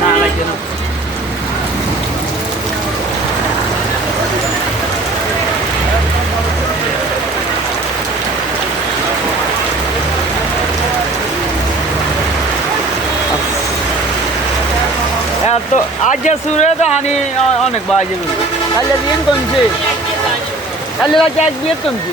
না লাগবে না। তো আজ সুরে তো হানি অনেক বাজে কালে বিয়ে কমছে কালে এক বিয়ে কমছে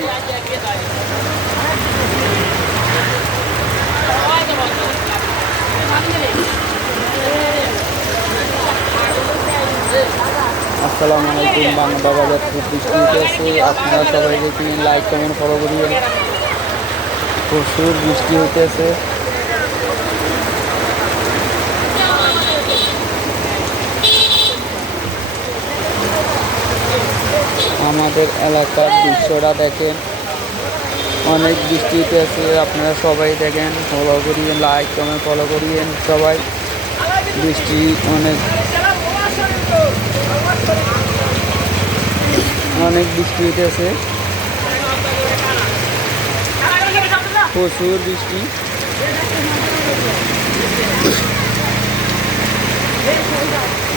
আসসালামু আলাইকুম বাংলা বাজার খুব বৃষ্টি হতেছে আপনারা সবাই দেখলেন লাইক কমেন্ট ফলো করিবেন প্রচুর বৃষ্টি হতেছে আমাদের এলাকার দৃশ্যটা দেখেন অনেক বৃষ্টি হতেছে আপনারা সবাই দেখেন ফলো করিয়েন লাইক কমেন্ট ফলো করিয়েন সবাই বৃষ্টি অনেক অনেক বৃষ্টি হতেছে প্রচুর বৃষ্টি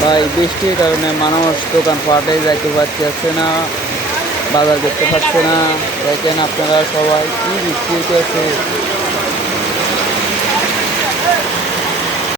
ভাই বৃষ্টির কারণে মানুষ দোকান পাটে যাইতে পারছে না বাজার করতে পারছে না দেখেন আপনারা সবাই কি বৃষ্টি হতেছে